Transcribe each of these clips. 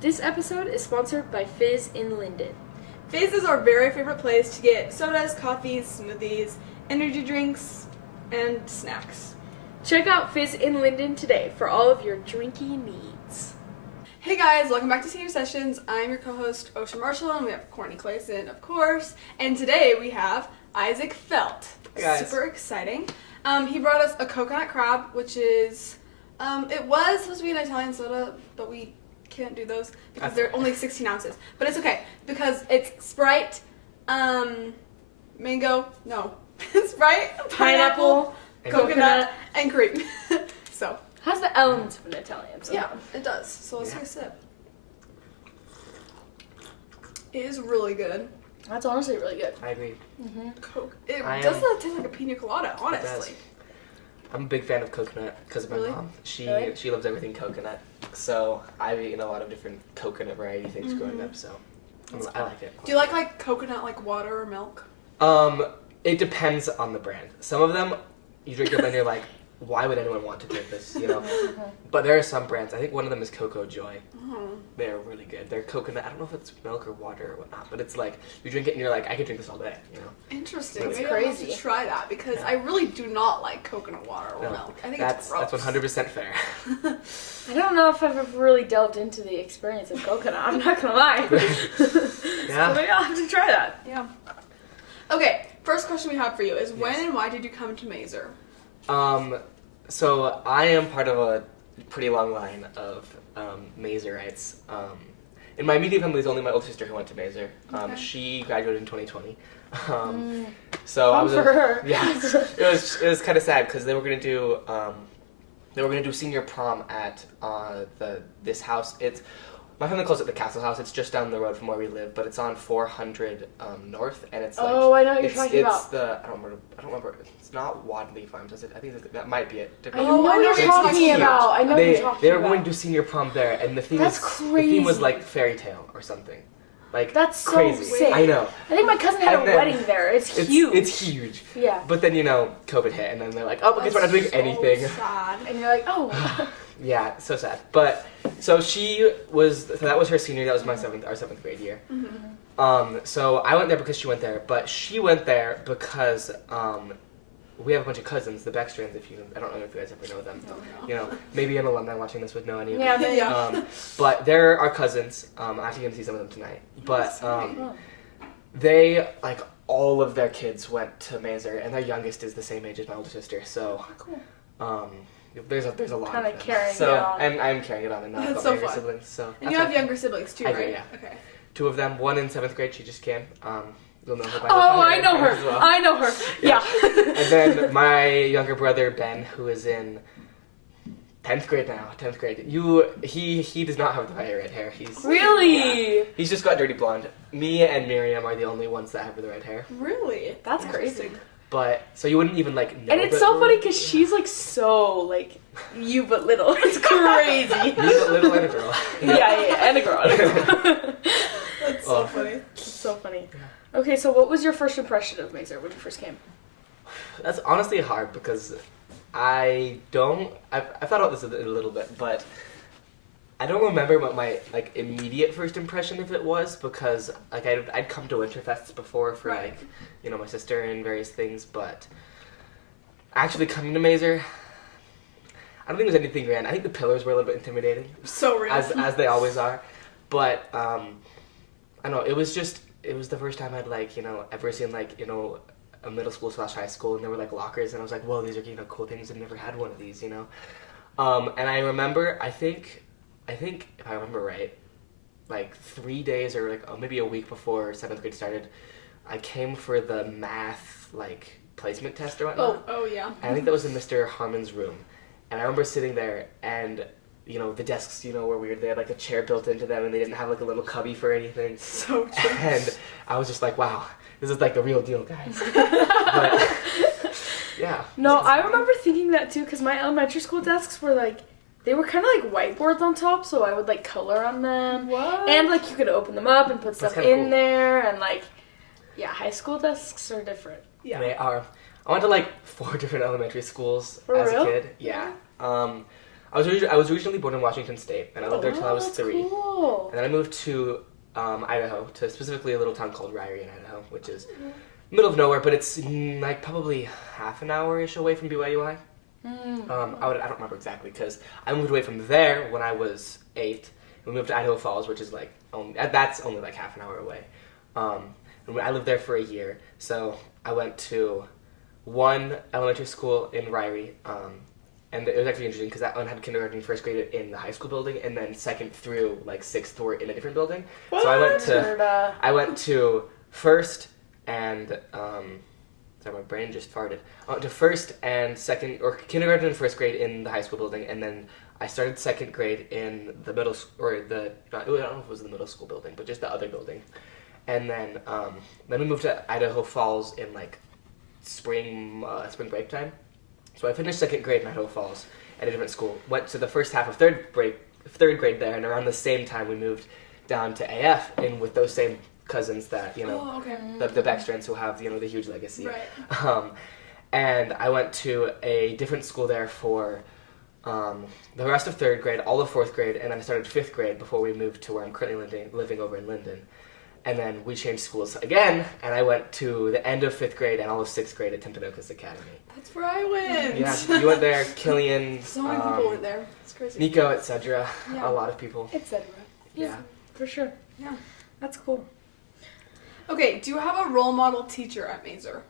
This episode is sponsored by Fizz in Linden. Fizz is our very favorite place to get sodas, coffees, smoothies, energy drinks, and snacks. Check out Fizz in Linden today for all of your drinky needs. Hey guys, welcome back to Senior Sessions. I'm your co-host, Ocean Marshall, and we have Courtney Clayson, of course. And today we have Isaac Felt. Hey guys. Super exciting. He brought us a coconut crab, which is, it was supposed to be an Italian soda, but we can't do those because they're only 16 ounces. But it's okay because it's Sprite, mango, no, Sprite, pineapple, coconut, and cream. So. Has the elements of an Italian soda. Yeah, it does. So let's take a sip. It is really good. That's honestly really good. I agree. Coke. It does not taste like a pina colada, honestly. I'm a big fan of coconut because of my mom. She loves everything coconut. So I've eaten a lot of different coconut variety things growing up. So I like it. Do you like coconut like water or milk? It depends on the brand. Some of them you drink them and you're like, why would anyone want to drink this? You know. But there are some brands. I think one of them is Cocoa Joy. They're really good. They're coconut. I don't know if it's milk or water or whatnot, but it's like you drink it and you're like, I could drink this all day. You know. Interesting. That's Maybe crazy. I'll have to try that because I really do not like coconut water or milk. I think it's gross. That's 100% fair. I don't know if I've ever really delved into the experience of coconut. I'm not gonna lie. Yeah. So maybe I'll have to try that. Yeah. Okay. First question we have for you is when and why did you come to Maeser? So I am part of a pretty long line of Maeserites. In my immediate family, it's only my older sister who went to Maeser. She graduated in 2020. So I was for her. Yeah. It was kind of sad because they were gonna do senior prom at this house. My family calls it the Castle House. It's just down the road from where we live, but it's on 400 North, and it's like I know what you're talking about. I don't remember. It's not Wadley Farms, is it? I think that might be it. I know what you're talking about. I know what you're talking about. They were going to do senior prom there, and the theme was like fairy tale or something. Like that's so crazy. sick. I know. I think my cousin had a wedding there. It's huge. It's huge. Yeah. But then COVID hit, and then they're like, oh, I guess we're not doing anything. Sad. And you're like, oh. Yeah, so sad. But so that was her senior. That was our seventh grade year. So I went there because she went there, but she went there because we have a bunch of cousins, the Beckstrands. I don't know if you guys ever know them. You know, maybe an alumni watching this would know any of them. Yeah. But they're our cousins. I'm actually gonna see some of them tonight. But they all of their kids went to Maeser, and their youngest is the same age as my older sister. So. There's a lot kind of them. Carrying so, it on. And I'm carrying it on, and now I've got my younger siblings. So and you have younger siblings too, right? I do, yeah. Okay. Two of them, one in 7th grade, she just came. You'll know her by I know her. Well. I know her. Yeah. And then my younger brother Ben, who is in 10th grade now. 10th grade. He does not have the red hair. Really? Yeah, he's just got dirty blonde. Me and Miriam are the only ones that have the red hair. Really? That's crazy. But so you wouldn't even know. And it's so funny because she's so you but little. It's crazy. You but little and a girl. Yeah, and a girl. That's so funny. It's so funny. Okay, so what was your first impression of Maeser when you first came? That's honestly hard because I thought about this a little bit, but I don't remember what my immediate first impression of it was because I'd come to Winterfests before for my sister and various things, but actually coming to Maeser, I don't think it was anything grand. I think the pillars were a little bit intimidating. So real. As they always are. But I don't know, it was the first time I'd ever seen a middle school / high school, and there were lockers, and I was like, whoa, these are cool things. I've never had one of these, And I remember, I think if I remember right, 3 days or maybe a week before 7th grade started, I came for the math placement test or whatnot. Oh yeah. And I think that was in Mr. Harmon's room, and I remember sitting there and the desks were weird. They had a chair built into them, and they didn't have a little cubby for anything. So true. And I was just like, wow, this is the real deal, guys. But yeah. No, I remember thinking that too because my elementary school desks were they were kind of whiteboards on top, so I would color on them. What? And you could open them up and put stuff in cool. there, and high school desks are different. Yeah. They are. I went to 4 different elementary schools as a kid. Yeah. I was originally born in Washington State, and I lived there till I was that's 3. Cool. And then I moved to Idaho, to specifically a little town called Ryrie in Idaho, which is middle of nowhere, but it's like probably half an hour-ish away from BYUI. I don't remember exactly because I moved away from there when I was 8. We moved to Idaho Falls, which is like that's only like half an hour away. And I lived there for a year, so I went to one elementary school in Ryrie, and it was actually interesting because that one had kindergarten and first grade in the high school building, and then 2nd through like 6th were in a different building. What? So I went to first and sorry, my brain just farted. To first and second, or kindergarten and first grade in the high school building, and then I started 2nd grade in the middle or the I don't know if it was the middle school building, but just the other building. And then we moved to Idaho Falls in like spring break time. So I finished 2nd grade in Idaho Falls at a different school. Went to the first half of third grade there, and around the same time we moved down to AF in with those same cousins that the Backstrands who have the huge legacy. Right. And I went to a different school there for the rest of 3rd grade, all of 4th grade, and then I started 5th grade before we moved to where I'm currently living over in Linden. And then we changed schools again, and I went to the end of 5th grade and all of 6th grade at Timpanogos Academy. That's where I went. Yeah, you went there, Killian, So many people went there. It's crazy. Nico, etc. Yeah. A lot of people. Etc. Yeah. For sure. Yeah. That's cool. Okay, do you have a role model teacher at Maeser?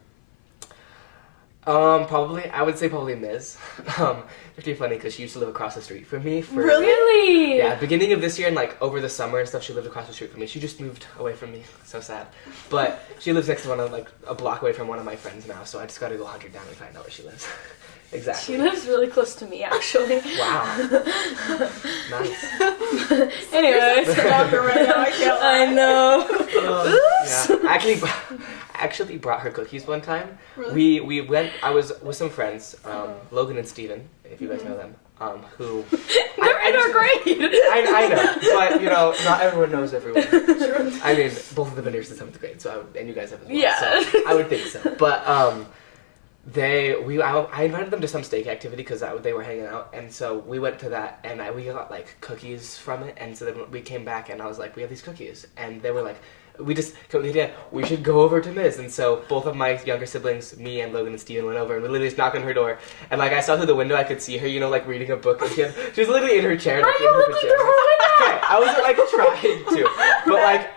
I would say probably Ms. It's pretty funny because she used to live across the street from me. Really? Yeah, beginning of this year and like over the summer and stuff, she lived across the street from me. She just moved away from me. So sad. But she lives next to a block away from one of my friends now, so I just gotta go hunt her down and find out where she lives. Exactly. She lives really close to me, actually. Wow. Nice. Anyways. Right now, I can't lie. I know. Yeah. I actually brought her cookies one time. Really? We went. I was with some friends, Logan and Steven, if you guys know them. Who They're in our grade. I know, but not everyone knows everyone. Sure. I mean, both of them are near to 7th grade, so and you guys have as well. Yeah. So I would think so. But I invited them to some steak activity because we were hanging out, and so we went to that, and we got like cookies from it, and so then we came back, and I was like, we have these cookies, and they were like, we just come with the idea, we should go over to Ms. And so both of my younger siblings, me and Logan and Steven, went over, and we literally just knocked on her door, and like I saw through the window, I could see her, like reading a book, and she was literally in her chair, like in her pajamas. Okay, I wasn't like trying to, but like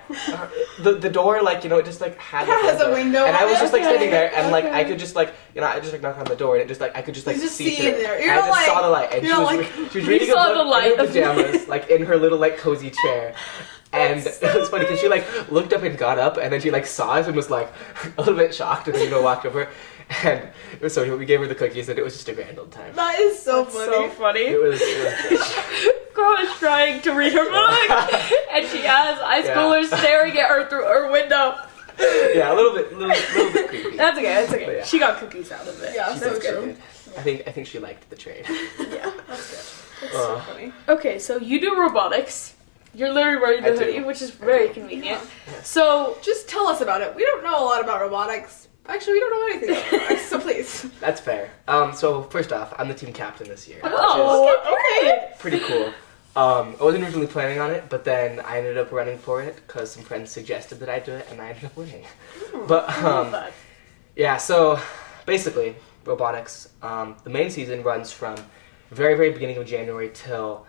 the door, like it just like had a window, and I was just like okay. standing there, and like I could just like I just like knock on the door, and it just like I could just like see through. In there. I just saw the light, and she was reading a book in her pajamas, like in her little like cozy chair. And it was funny because she like looked up and got up, and then she like saw us and was like a little bit shocked, and then walked over, and it was so we gave her the cookies, and it was just a grand old time. That is so That's funny. so funny. It was Girl is trying to read her book, and she has high schoolers staring at her through her window. Yeah, a little bit creepy. That's okay. That's okay. Yeah. She got cookies out of it. Yeah, so true. I think she liked the trade. Yeah, that's good. That's so funny. Okay, so you do robotics. You're literally wearing the hoodie, which is very convenient. Yeah. So Just tell us about it. We don't know a lot about robotics. Actually, we don't know anything about robotics, so please. That's fair. So first off, I'm the team captain this year. oh, okay. Pretty cool. I wasn't originally planning on it, but then I ended up running for it because some friends suggested that I do it, and I ended up winning. But yeah, so basically, robotics. The main season runs from very, very beginning of January till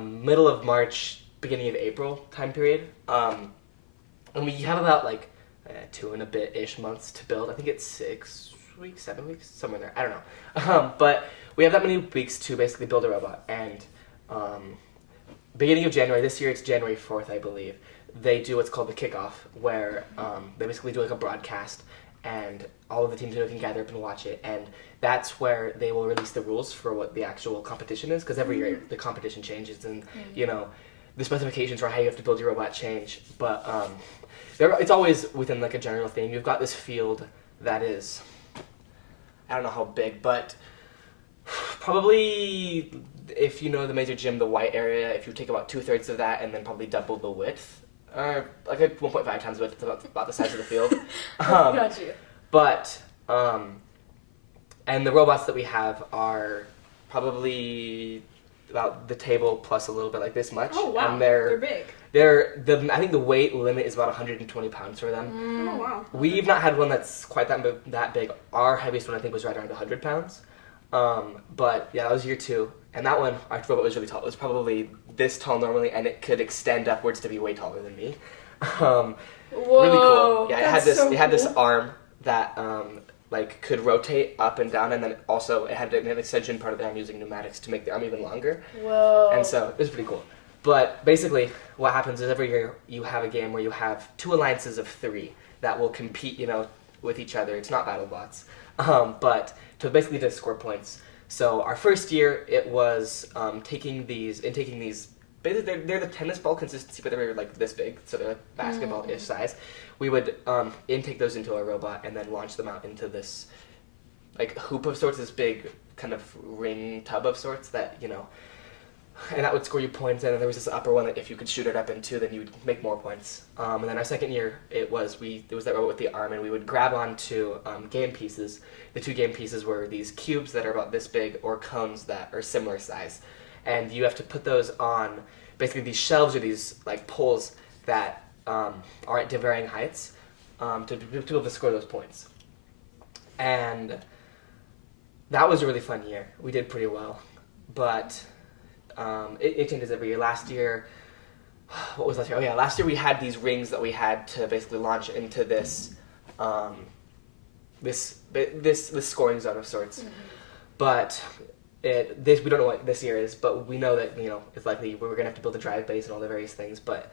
middle of March, beginning of April time period. And we have about like 2 and a bit-ish months to build. I think it's 6 weeks, 7 weeks, somewhere there. I don't know. But we have that many weeks to basically build a robot. And beginning of January, this year it's January 4th, I believe, they do what's called the kickoff, where they basically do like a broadcast, and all of the teams can gather up and watch it. And that's where they will release the rules for what the actual competition is, because every year the competition changes, and the specifications for how you have to build your robot change. But it's always within like a general theme. You've got this field that is, I don't know how big, but probably, if you know the Maeser gym, the white area, if you take about 2/3 of that and then probably double the width, like 1.5 times the width, it's about the size of the field. Got you. But and the robots that we have are probably about the table plus a little bit like this much. Oh wow, And they're big. I think the weight limit is about 120 pounds for them. Oh wow. We've not had one that's quite that big. Our heaviest one I think was right around 100 pounds. But yeah, that was year 2. And that one, our robot was really tall. It was probably this tall normally, and it could extend upwards to be way taller than me. Whoa, really cool. Yeah, it had this cool. arm that like could rotate up and down, and then also it had an extension part of the arm using pneumatics to make the arm even longer. Whoa. And so it was pretty cool. But basically, what happens is every year you have a game where you have 2 alliances of 3 that will compete, with each other. It's not battle bots, but to score points. So our first year, it was taking these. Basically, they're the tennis ball consistency, but they're like this big, so they're like basketball-ish size. We would intake those into our robot and then launch them out into this like hoop of sorts, this big kind of ring tub of sorts that and that would score you points. And then there was this upper one that if you could shoot it up into, then you would make more points. And then our second year, it was that robot with the arm, and we would grab onto game pieces. The 2 game pieces were these cubes that are about this big, or cones that are similar size, and you have to put those on basically these shelves or these like poles that are at varying heights to be able to score those points. And that was a really fun year. We did pretty well, but it changes every year. Last year, what was last year? Oh yeah, last year we had these rings that we had to basically launch into this this scoring zone of sorts. Mm-hmm. But we don't know what this year is, but we know that it's likely we're gonna have to build a drive base and all the various things. But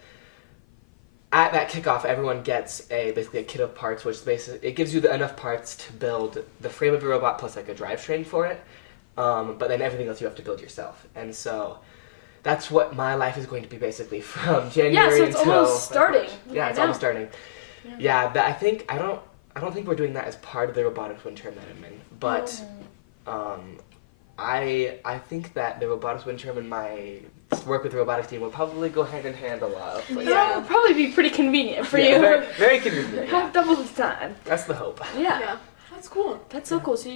at that kickoff, everyone gets basically a kit of parts, which basically it gives you enough parts to build the frame of your robot plus like a drivetrain for it. But then everything else you have to build yourself, and so that's what my life is going to be basically from January so it's until almost starting. Yeah, it's almost starting. Yeah, I don't think we're doing that as part of the robotics winter term that I'm in, but I think that the robotics winter term and my work with the robotics team will probably go hand in hand a lot. That would probably be pretty convenient for you. Very, very convenient. Have double the time. That's the hope. Yeah. That's cool. That's so cool. So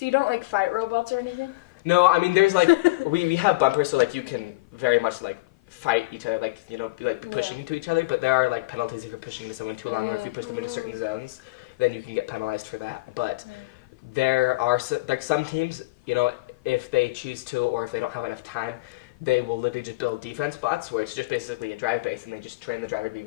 you don't like fight robots or anything? No, I mean there's like we have bumpers, so like you can very much like fight each other, like be like pushing into each other. But there are like penalties if you're pushing into someone too long, or if you push them into certain zones, then you can get penalized for that. But there are like some teams, if they choose to, or if they don't have enough time, they will literally just build defense bots where it's just basically a drive base, and they just train the driver to be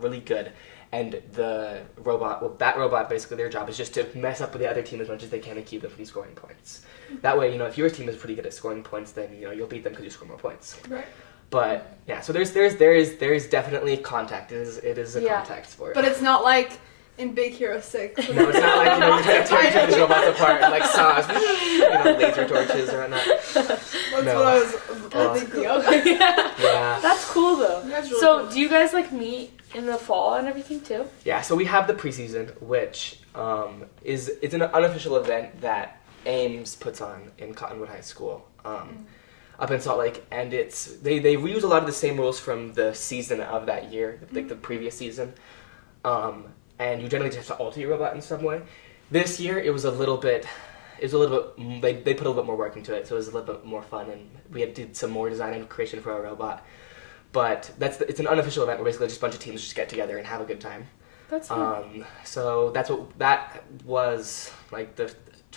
really good. And that robot, basically their job is just to mess up with the other team as much as they can to keep them from scoring points. That way, if your team is pretty good at scoring points, then you'll beat them because you score more points. Right. But yeah, so there's definitely contact. It is a contact sport. But it's not like in Big Hero 6. No, it's not like you're trying to tear each other's robots apart and like saws, laser torches or whatnot. That's what I was thinking of. Yeah. That's cool though. That's really so cool. do you guys like meet in the fall and everything too? Yeah, so we have the preseason, which it's an unofficial event that Ames puts on in Cottonwood High School up in Salt Lake, and they reuse a lot of the same rules from the season of that year, like the previous season, and you generally just have to alter your robot in some way. This year it was a little bit they put a little bit more work into it, so it was a little bit more fun, and we did some more design and creation for our robot. But it's an unofficial event where basically just a bunch of teams just get together and have a good time. That's cool. So that was like the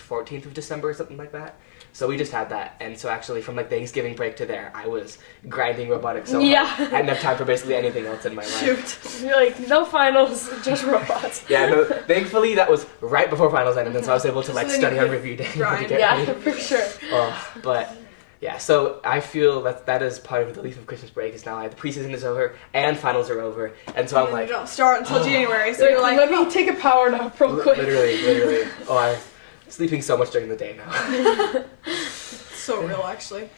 14th of December or something like that. So we just had that, and so actually from like Thanksgiving break to there, I was grinding robotics so hard. I hadn't enough time for basically anything else in my life. Shoot. You're like, no finals, just robots. Yeah, no, thankfully that was right before finals ended, and so I was able to like study on review day. For sure. But yeah, so I feel that is part of the relief of Christmas break is now the preseason is over and finals are over, and so I'm like, you don't start until January, so you're like, let me take a power nap real quick. Literally. I'm sleeping so much during the day now. So real, actually.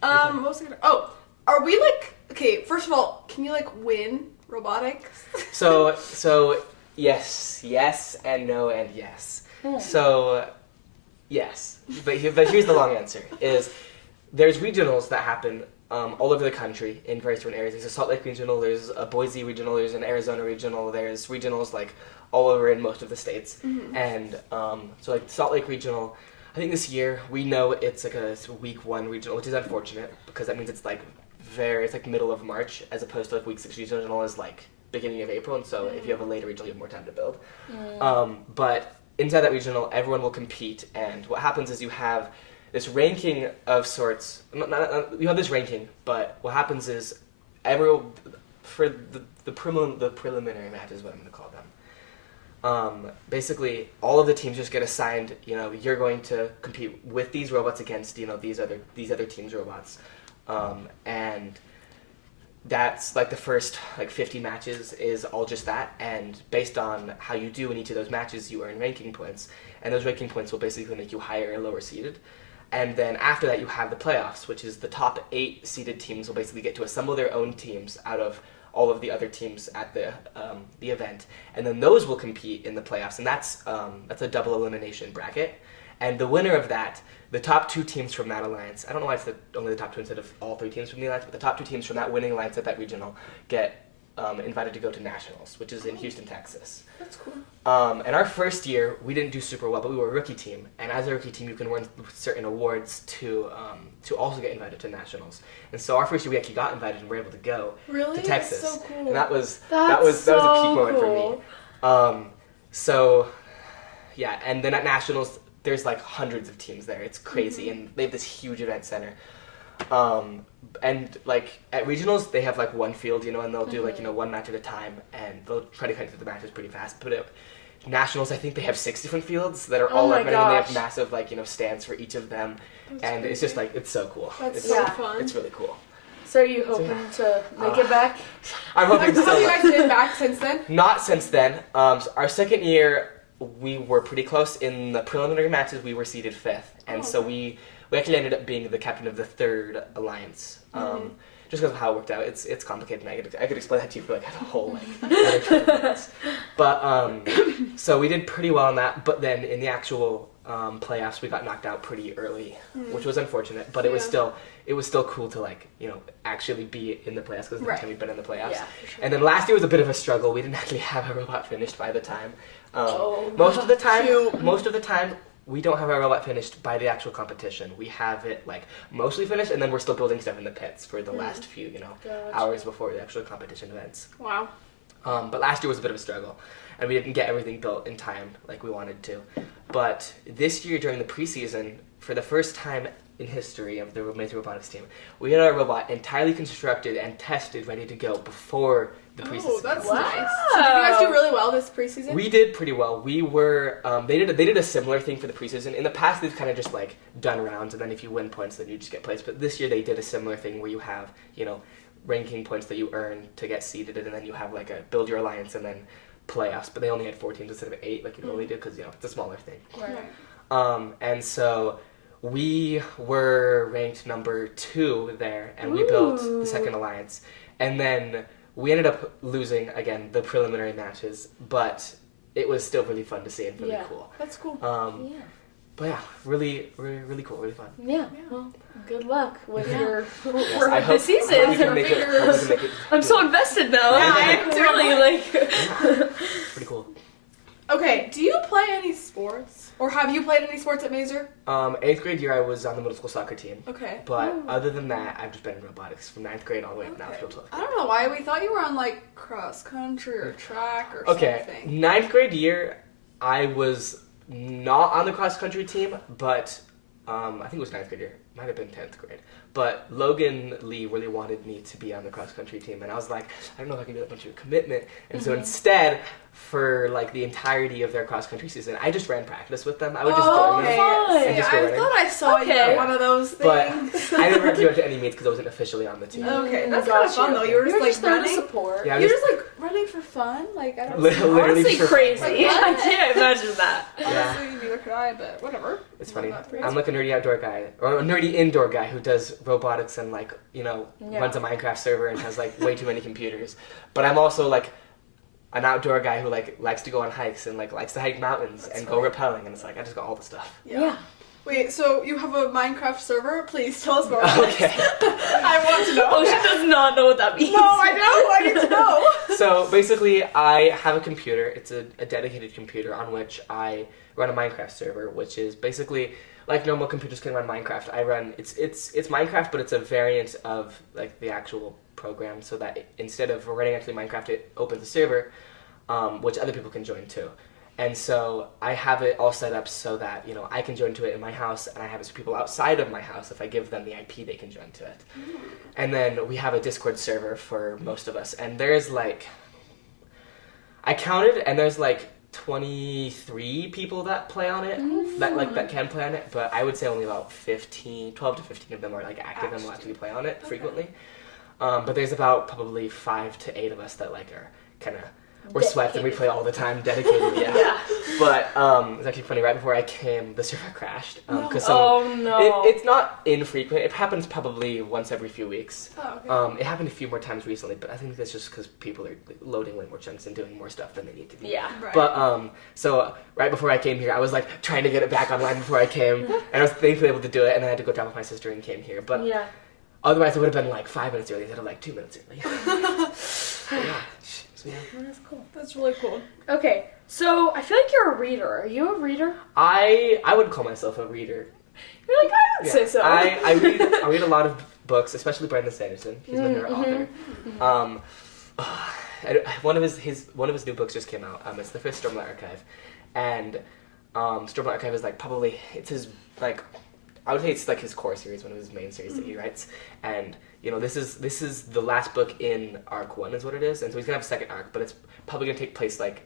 What was I gonna? Oh, are we like? Okay, first of all, can you like win robotics? So yes, and no, and yes. So yes, but here's the long answer: is there's regionals that happen all over the country in various different areas. There's a Salt Lake regional, there's a Boise regional, there's an Arizona regional, there's regionals like all over in most of the states. And so like Salt Lake regional, I think this year we know it's like a week 1 regional, which is unfortunate because that means it's like middle of March as opposed to like week 6 regional is like beginning of April, and so if you have a later regional, you have more time to build. But inside that regional, everyone will compete, and what happens is you have this ranking of sorts. You have this ranking, but what happens is for the preliminary matches, what I'm going to call them. Basically, all of the teams just get assigned. You're going to compete with these robots against these other teams' robots, and that's like the first 50 matches is all just that. And based on how you do in each of those matches, you earn ranking points, and those ranking points will basically make you higher or lower seeded. And then after that, you have the playoffs, which is the top 8 seeded teams will basically get to assemble their own teams out of all of the other teams at the event, and then those will compete in the playoffs, and that's a double elimination bracket. And the winner of that, the top 2 teams from that alliance, I don't know why it's only the top 2 instead of all 3 teams from the alliance, but the top 2 teams from that winning alliance at that regional get invited to go to nationals, which is in Houston, Texas. That's cool. And our first year, we didn't do super well, but we were a rookie team. And as a rookie team, you can win certain awards to also get invited to nationals. And so our first year, we actually got invited and were able to go to Texas. That's so cool. And that was a peak moment for me. So yeah, and then at nationals, there's like hundreds of teams there. It's crazy, and they have this huge event center. And like at regionals, they have like one field, and they'll do like one match at a time, and they'll try to cut through the matches pretty fast. But at nationals, I think they have 6 different fields that are all like, and they have massive stands for each of them. That's and crazy. It's just like it's so cool. That's so fun. It's really cool. So are you hoping to make it back? I'm hoping so. Have you guys been back since then? Not since then. So our second year, we were pretty close. In the preliminary matches, we were seeded 5th, and so we actually ended up being the captain of the 3rd alliance. Just because of how it worked out. It's complicated, and I could explain that to you for like a whole another 20 minutes. But so we did pretty well on that. But then in the actual playoffs, we got knocked out pretty early, which was unfortunate. But it was still cool to actually be in the playoffs because the first time we've been in the playoffs. Yeah, for sure. And then last year was a bit of a struggle. We didn't actually have a robot finished by the time. Most of the time, we don't have our robot finished by the actual competition. We have it mostly finished, and then we're still building stuff in the pits for the last few, hours before the actual competition events. Wow. But last year was a bit of a struggle, and we didn't get everything built in time like we wanted to. But this year during the preseason, for the first time in history of the Maeser robotics team, we had our robot entirely constructed and tested, ready to go before the preseason. Oh, that's Wow. nice. So did you guys do really well this preseason? We did pretty well. We were they did a similar thing for the preseason. In the past, they've kind of just done rounds, and then if you win points, then you just get placed. But this year, they did a similar thing where you have ranking points that you earn to get seeded, and then you have a build your alliance and then playoffs. But they only had 4 teams instead of 8, like you normally do, because it's a smaller thing. Right. And so we were ranked number 2 there, and we built the second alliance, and then we ended up losing, again, the preliminary matches, but it was still really fun to see and really cool. That's cool. But yeah, really, really, really cool, really fun. Yeah. Well, good luck with your I hope, season. I hope you can make it. I'm so invested now. Yeah, I'm really Pretty cool. Okay, do you play any sports? Or have you played any sports at Maeser? 8th grade year, I was on the middle school soccer team. Okay. But other than that, I've just been in robotics from 9th grade all the way up now till 12th. I don't know why. We thought you were on cross country or track or Okay, something. 9th grade year, I was not on the cross country team, but I think it was 9th grade year. Might have been 10th grade. But Logan Lee really wanted me to be on the cross country team, and I was like, I don't know if I can do that much of a commitment. And so instead, for the entirety of their cross country season, I just ran practice with them. I would just join them and just go I running. thought I saw you at one of those things. But I never went to any meets because I wasn't officially on the team. Okay, that's kind of fun though. You were just there to running. support. Yeah, You're just running for fun. I don't. Literally Honestly, for crazy. fun. I can't imagine that. Honestly, neither could I, but whatever. It's funny. I'm like a nerdy outdoor guy, or a nerdy indoor guy who does robotics and runs a Minecraft server and has way too many computers. But I'm also an outdoor guy who likes to go on hikes and likes to hike mountains and go rappelling, and it's I just got all the stuff. Yeah. Wait, so you have a Minecraft server? Please tell us more. Okay. I want to know. Oh, she does not know what that means. No, I know. I need to know. So basically, I have a computer. It's a dedicated computer on which I run a Minecraft server, which is basically like normal computers can run Minecraft, I run it's Minecraft, but it's a variant of like the actual program, so that instead of running actually Minecraft, it opens a server, which other people can join too. And so I have it all set up so that, you know, I can join to it in my house, and I have it so people outside of my house, if I give them the IP, they can join to it. And then we have a Discord server for most of us, and there's like, I counted, and there's like 23 people that play on it, that can play on it, but I would say only about 12 to 15 of them are like active and will actually play on it frequently. But there's about probably 5 to 8 of us that like are kind of, we're swept and we play all the time, dedicated, yeah. But it's actually funny, right before I came, the server crashed. It's not infrequent. It happens probably once every few weeks. Oh, okay. It happened a few more times recently, but I think that's just because people are loading way more chunks and doing more stuff than they need to do. Yeah. Right. But so right before I came here, I was like trying to get it back online before I came, and I was thankfully able to do it, and then I had to go drop off my sister and came here. But otherwise, it would have been like 5 minutes early instead of like 2 minutes early. So, Oh, that's cool. That's really cool. Okay, so I feel like you're a reader. Are you a reader? I would call myself a reader. You're like, I would say so. I read a lot of books, especially Brandon Sanderson. He's my favorite author. One of his new books just came out. It's the first Stormlight Archive, and Stormlight Archive is like probably it's his like I would say it's like his core series, one of his main series that he writes, and you know this is the last book in arc 1 is what it is, and so he's gonna have a second arc, but it's probably gonna take place like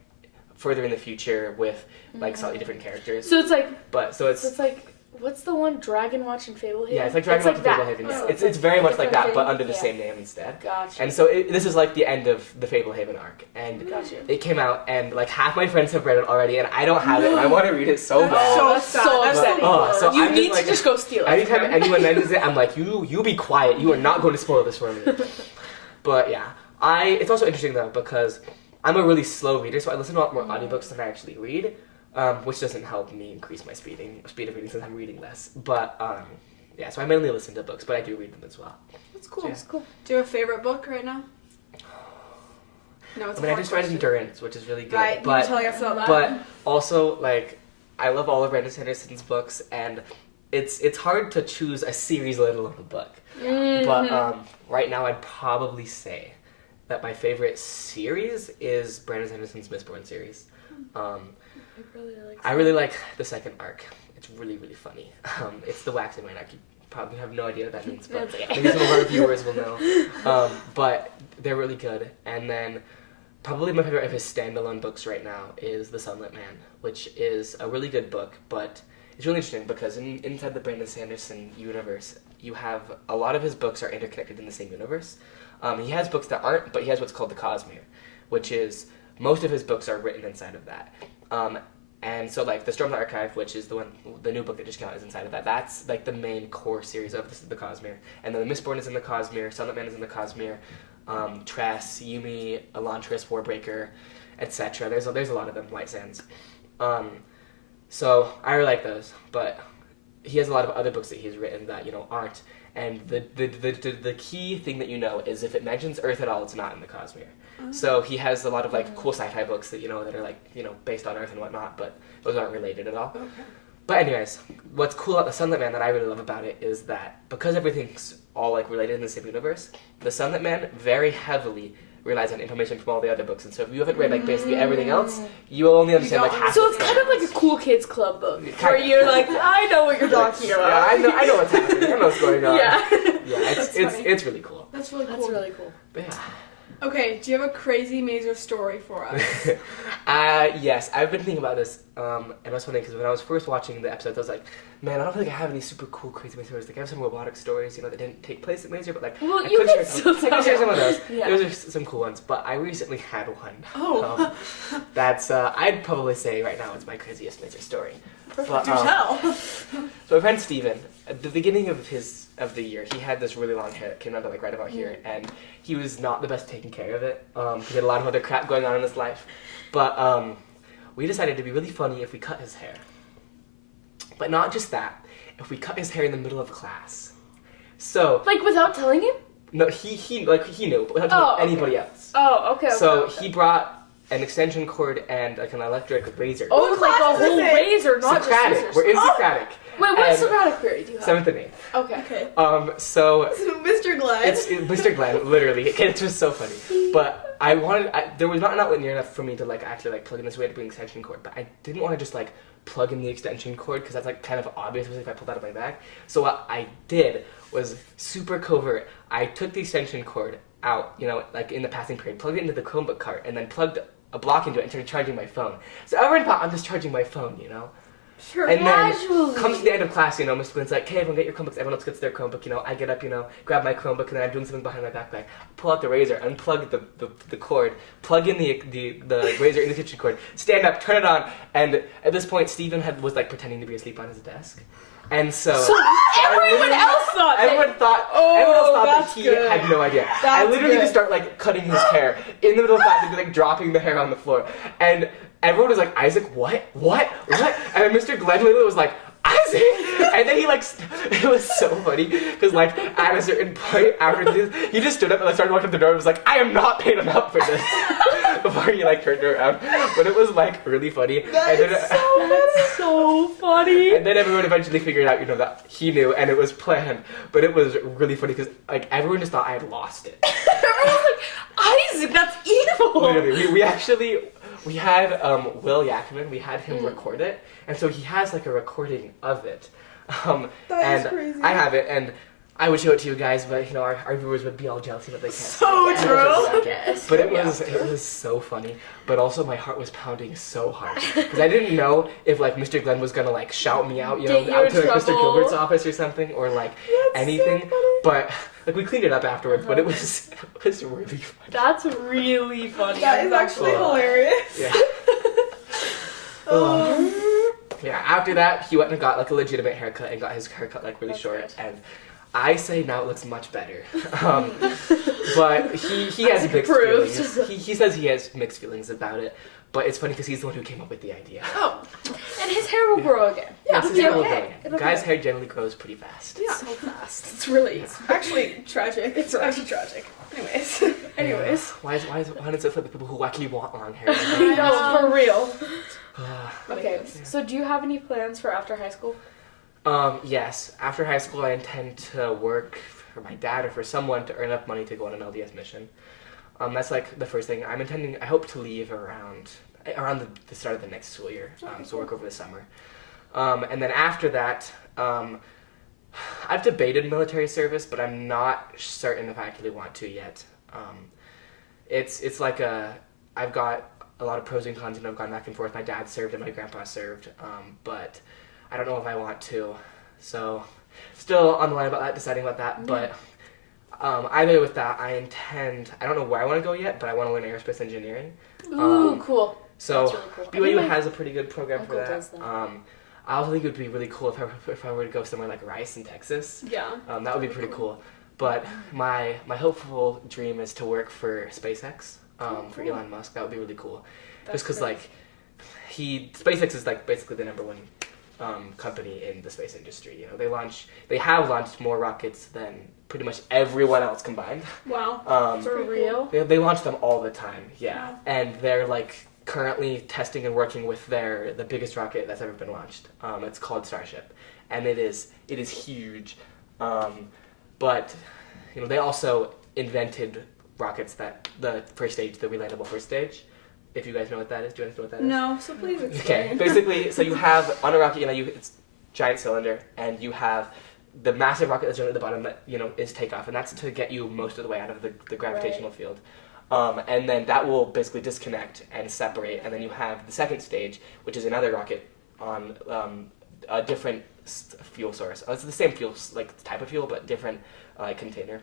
further in the future with like slightly different characters. So it's like, it's like. What's the one? Dragon Watch and Fablehaven? Yeah, it's like Dragon Watch and Fablehaven. Yeah. It's very much like that, but under the same name instead. Gotcha. And so this is like the end of the Fablehaven arc, and it came out, and like half my friends have read it already, and I don't have it, and I want to read it so bad. So upsetting. So you I'm need just, to just go steal it. Anytime anyone mentions it, I'm like, you be quiet. You are not going to spoil this for me. But yeah, it's also interesting though because I'm a really slow reader, so I listen to a lot more audiobooks than I actually read. Which doesn't help me increase my speed of reading since I'm reading less. But, so I mainly listen to books, but I do read them as well. That's cool. So, That's cool. Do you have a favorite book right now? No, it's I just read Endurance, which is really good. Right, you were telling us about that. But also, like, I love all of Brandon Sanderson's books, and it's hard to choose a series, let alone a book. Mm-hmm. But right now, I'd probably say that my favorite series is Brandon Sanderson's Mistborn series. I really like the second arc. It's really, really funny. It's the Waxing Rain arc. You probably have no idea what that means, but maybe some of our viewers will know. But they're really good. And then probably my favorite of his standalone books right now is The Sunlit Man, which is a really good book, but it's really interesting because inside the Brandon Sanderson universe, you have a lot of his books are interconnected in the same universe. He has books that aren't, but he has what's called the Cosmere, which is most of his books are written inside of that. And so, like, the Stormlight Archive, which is the new book that just came out, is inside of that. That's, like, the main core series of the Cosmere. And then the Mistborn is in the Cosmere, Sunlit Man is in the Cosmere, Tress, Yumi, Elantris, Warbreaker, etc. There's a lot of them, White Sands. So, I really like those, but he has a lot of other books that he's written that, you know, aren't. And the key thing that you know is if it mentions Earth at all, it's not in the Cosmere. So he has a lot of like cool sci-fi books that that are like based on Earth and whatnot, but those aren't related at all. Okay. But anyways, what's cool about the Sunlit Man that I really love about it is that because everything's all like related in the same universe, the Sunlit Man very heavily relies on information from all the other books, and so if you haven't read like basically everything else, you will only understand like half. So it's kind of like a cool kids club book where you're like, I know what you're talking about. Yeah, I know what's happening. I know what's going on. Yeah, it's really cool. That's really cool. That's really cool. But yeah. Okay, do you have a crazy Maeser story for us? Yes, I've been thinking about this, and it was funny because when I was first watching the episodes, I was like, man, I don't think I have any super cool crazy Maeser stories. Like, I have some robotic stories, that didn't take place at Maeser, but like, well, I you could can share still some. I could share some of those. Yeah. Those are some cool ones, but I recently had one. Oh. That's, I'd probably say right now it's my craziest Maeser story. Perfect. Do tell. So my friend Steven, at the beginning of the year, he had this really long hair that came down to like right about here, and he was not the best taking care of it. He had a lot of other crap going on in his life, but we decided it'd be really funny if we cut his hair. But not just that, if we cut his hair in the middle of class. So like without telling him? No, he knew, but without telling anybody else. Oh, okay. So he brought an extension cord and like an electric razor. Oh, like a whole razor, not Socratic. just scissors. We're in Socratic. Wait, what Socratic period do you have? 7th and 8th. Okay. So Mr. Glenn. it's Mr. Glenn, literally. It was so funny. But there was not an outlet near enough for me to like actually like plug in this way to bring extension cord. But I didn't want to just like plug in the extension cord because that's like kind of obvious if I pulled that out of my bag. So what I did was super covert. I took the extension cord out, like in the passing period, plugged it into the Chromebook cart, and then plugged a block into it and started charging my phone. So everyone thought I'm just charging my phone, Sure. And then Casually. comes to the end of class, Mr. Glynn's like, hey, everyone get your Chromebooks. Everyone else gets their Chromebook, I get up, grab my Chromebook, and then I'm doing something behind my backpack. Pull out the razor, unplug the cord, plug in the razor in the kitchen cord, stand up, turn it on, and at this point, Stephen was like pretending to be asleep on his desk. And so everyone else thought everyone else thought that he had no idea. I literally just start like cutting his hair in the middle of class and like dropping the hair on the floor. And everyone was like, Isaac, what? And then Mr. Glenn literally was like, Isaac! And then he like, it was so funny, because like at a certain point after this, he just stood up and like started walking up the door and was like, I am not paying enough for this. Before he like turned around. But it was like really funny. That's so funny. And then everyone eventually figured out, that he knew and it was planned. But it was really funny because like everyone just thought I had lost it. Everyone was like, Isaac, that's evil. Literally, we had Will Yakman, we had him record it, and so he has like a recording of it. That is crazy. I have it, and I would show it to you guys, but our viewers would be all jealousy that they can't. So true. Yes. But it was so funny. But also my heart was pounding so hard because I didn't know if like Mr. Glenn was gonna like shout me out, out to like Mr. Gilbert's office or something, or like anything. So but like we cleaned it up afterwards. But it was really funny. That's really funny. That is actually hilarious. Yeah. Yeah. After that, he went and got like a legitimate haircut and got his haircut like really short. Good. And I say now it looks much better. But he has mixed approved. feelings. He says he has mixed feelings about it. But it's funny because he's the one who came up with the idea. Oh, and his hair will grow again. Yeah, It'll his be hair will okay. grow. Guys' hair generally grows pretty fast. Yeah. So fast. It's really. Actually tragic. It's actually tragic. Anyways. Why is it so for the people who actually want long hair? I know, for real. Uh, Okay, so do you have any plans for after high school? Yes. After high school, I intend to work for my dad or for someone to earn enough money to go on an LDS mission. That's like the first thing. I hope to leave around the start of the next school year. So work over the summer. And then after that, I've debated military service, but I'm not certain if I actually want to yet. It's like I've got a lot of pros and cons, and I've gone back and forth. My dad served and my grandpa served, but I don't know if I want to. So still on the line about that, deciding about that. But either way with that, I don't know where I want to go yet, but I want to learn aerospace engineering. Ooh, cool. So That's really cool. BYU has a pretty good program for Uncle that. does that. I also think it would be really cool if I were to go somewhere like Rice in Texas. Yeah. That would be pretty cool. But my hopeful dream is to work for SpaceX, for Elon Musk. That would be really cool. Just because like SpaceX is like basically the number one company in the space industry. They have launched more rockets than pretty much everyone else combined. Wow. For real? They launch them all the time. Yeah, and they're like currently testing and working with the biggest rocket that's ever been launched. It's called Starship, and it is huge. But they also invented rockets that the first stage, the relandable first stage. If you guys know what that is, do you guys know what that is? No, so please explain. Okay, basically, so you have on a rocket, it's giant cylinder, and you have the massive rocket that's at the bottom that is takeoff, and that's to get you most of the way out of the gravitational field. And then that will basically disconnect and separate, and then you have the second stage, which is another rocket on a different fuel source. It's the same fuel, like type of fuel, but different container.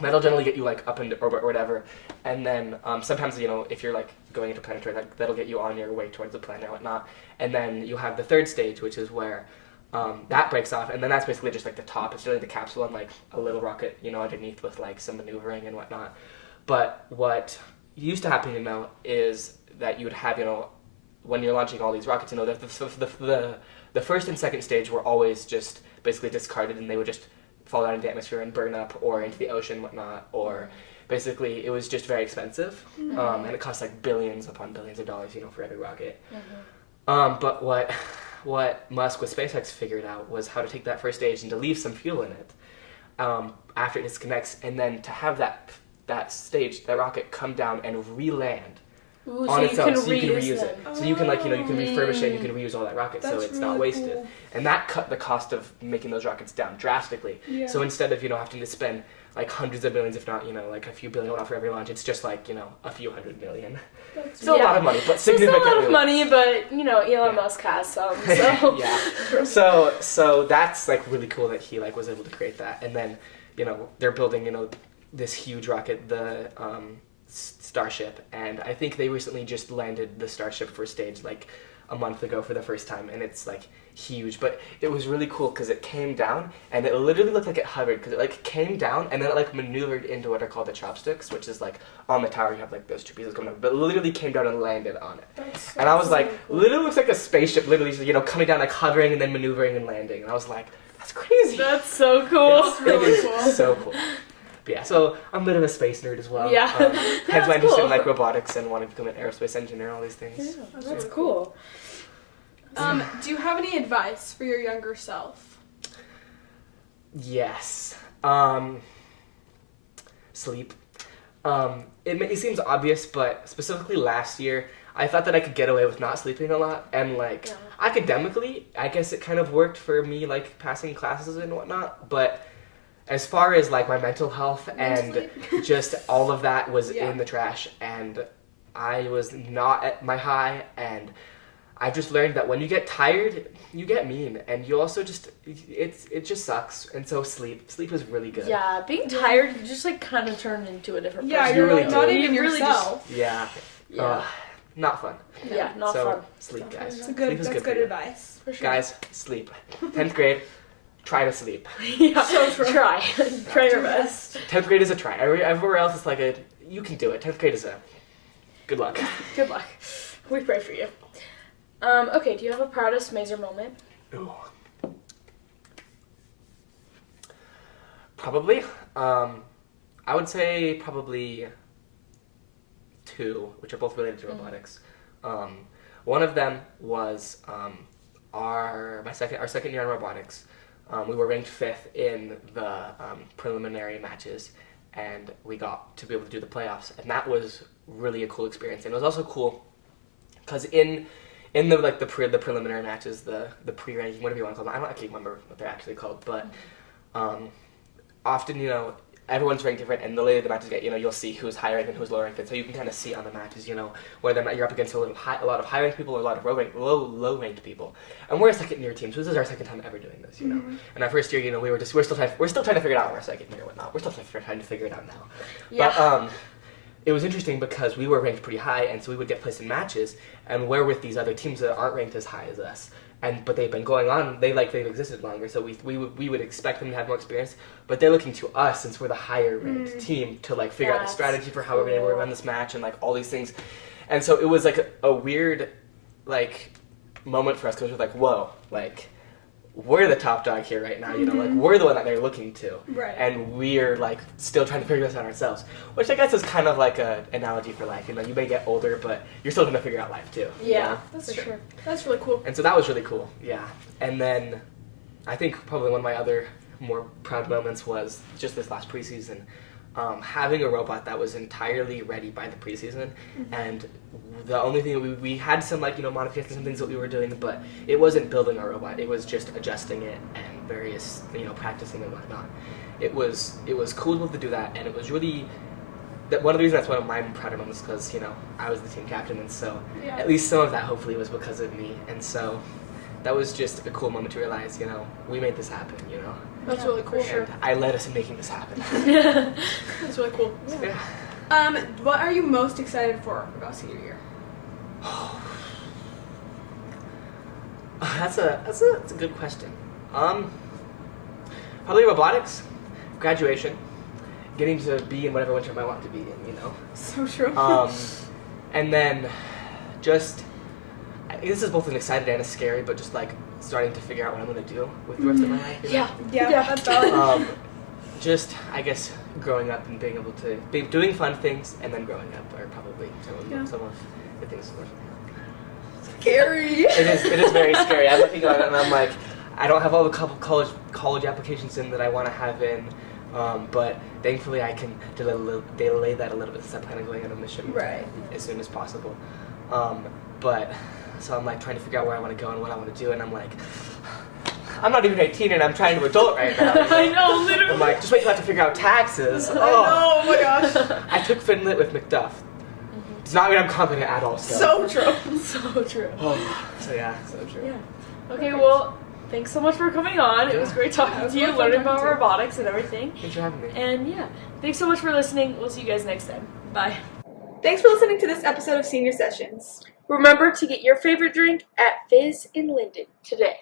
That'll generally get you like up into orbit or whatever, and then sometimes if you're like going interplanetary, that'll get you on your way towards the planet or whatnot. And then you have the third stage, which is where that breaks off, and then that's basically just like the top. It's really the capsule and like a little rocket, underneath with like some maneuvering and whatnot. But what used to happen, is that you would have, when you're launching all these rockets, the first and second stage were always just basically discarded, and they would just fall out into the atmosphere and burn up, or into the ocean and whatnot, or basically it was just very expensive, and it cost like billions upon billions of dollars, for every rocket. But what what Musk with SpaceX figured out was how to take that first stage and to leave some fuel in it after it disconnects, and then to have that rocket come down and re-land Ooh, on so its you own, can so you can reuse reuse them. it. So you can you can refurbish it and you can reuse all that rocket, so That's it's not really wasted. cool. And that cut the cost of making those rockets down drastically. Yeah. So instead of having to spend like hundreds of millions, if not like a few billion for every launch, it's just like a few $100 million. That's Still a lot of money, but It's still a significantly lot of money, but Elon Musk has some. So yeah. So that's like really cool that he was able to create that, and then they're building this huge rocket, the Starship, and I think they recently just landed the Starship first stage like a month ago for the first time, and it's like huge. But it was really cool because it came down and it literally looked like it hovered, because it like came down and then it like maneuvered into what are called the chopsticks, which is like on the tower you have like those two pieces coming up, but it literally came down and landed on it. And I was like, cool. literally looks like a spaceship, literally coming down, like hovering and then maneuvering and landing, and I was like, that's crazy. That's so cool. It's really It is cool. so cool. But yeah, so I'm a bit of a space nerd as well. Yeah. Hence my interest cool. in like robotics and wanting to become an aerospace engineer, all these things. Yeah, That's that's really cool. Do you have any advice for your younger self? Yes. Sleep. It seems obvious, but specifically last year, I thought that I could get away with not sleeping a lot, and like academically, I guess it kind of worked for me, like passing classes and whatnot. But as far as like my mental health and just all of that was in the trash, and I was not at my high, and I've just learned that when you get tired, you get mean, and you also just it just sucks. And so sleep is really good. Yeah, being tired, you just like kind of turn into a different Yeah, person. You you're really like, not do. even You really yourself. Yeah. Yeah, Not fun. yeah, not so fun. sleep, guys. That's Sleep good. is That's for good you. advice. For sure. Guys, sleep. 10th grade, try to sleep. Yeah, So true. try your Do best. 10th grade is a try. Everywhere else it's like you can do it. 10th grade is a good luck. Good luck. We pray for you. Okay, do you have a proudest Maeser moment? Ooh. Probably. I would say probably two, which are both related to robotics. One of them was our second year in robotics. We were ranked 5th in the preliminary matches, and we got to be able to do the playoffs, and that was really a cool experience. And it was also cool because in the preliminary matches, the pre-ranking, whatever you want to call them, I don't actually remember what they're actually called, but often everyone's ranked different, and the later the matches get, you'll see who's high ranked and who's low ranked, and so you can kind of see on the matches, whether or not you're up against a lot of high ranked people or a lot of low ranked people. And we're a second year team, so this is our second time ever doing this, And our first year, we're still trying to figure it out in our second year and whatnot. We're still trying to figure it out now. Yeah. But it was interesting because we were ranked pretty high, and so we would get placed in matches, and we're with these other teams that aren't ranked as high as us. But they've been going on. They've existed longer, so we would expect them to have more experience. But they're looking to us, since we're the higher ranked team, to figure out the That's strategy for how we're going to cool. run this match and all these things. And so it was a weird moment for us, because we're whoa, we're the top dog here right now. We're the one that they're looking to, Right. and we're still trying to figure this out ourselves. Which I guess is kind of like an analogy for life. You may get older, but you're still trying to figure out life too. Yeah, That's for true. sure. That's really cool. And so that was really cool, yeah. And then I think probably one of my other more proud moments was just this last preseason, having a robot that was entirely ready by the preseason. And the only thing we had some modifications and things that we were doing, but it wasn't building a robot. It was just adjusting it and various practicing and whatnot. It was cool to be able to do that, and it was really one of the reasons that's one of my prouder moments, because I was the team captain, and so at least some of that hopefully was because of me. And so that was just a cool moment to realize we made this happen. That's really cool. And I led us in making this happen. That's really cool. Yeah. What are you most excited for about senior year? That's a good question. Probably robotics, graduation, getting to be in whatever winter I want to be in, So true. And then just this is both an excited and a scary, but just starting to figure out what I'm gonna do with the rest of my life. Yeah, that's valid. Just I guess growing up and being able to be doing fun things and then growing up are probably some of the things. Scary. It is very scary. I'm looking at it and I'm like, I don't have all the couple college applications in that I want to have in, but thankfully I can delay that a little bit since I plan on going on a mission as soon as possible. But so I'm like trying to figure out where I want to go and what I want to do, and I'm like, I'm not even 18 and I'm trying to adult right now. I know, literally. I'm like, just wait till I have to figure out taxes. I know, oh my gosh. I took FinLit with McDuff. It's not mean I'm competent at all. So true. So true. So yeah, so true. Yeah. Okay, well, thanks so much for coming on. It was great talking to you, learning about robotics and everything. Thanks for having me. And yeah, thanks so much for listening. We'll see you guys next time. Bye. Thanks for listening to this episode of Senior Sessions. Remember to get your favorite drink at Fizz in Linden today.